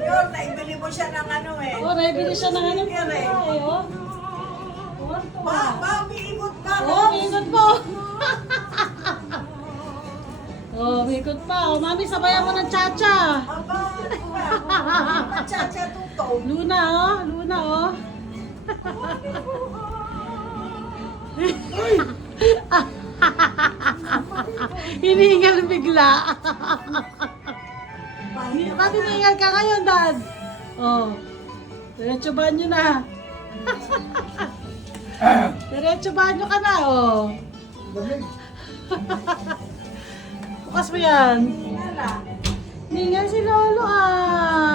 yun, naibili mo siya ng ano eh. Oh, naibili siya ng ano. Sticker eh. Ay, oh. Umiikot ka. Oh, umiikot po. Oh, umiikot pa. Oh, mami, sabayan mo ng cha-cha. Aba, ano ba? Chacha tutong. Luna, oh. Luna, oh. Hinihingal bigla. Ba't hinihingal ka ngayon, Dad? Oh. Diretso banyo na. Diretso banyo ka na, oh. Bukas mo yan. Hinala. Hinihingal si Lolo, ah.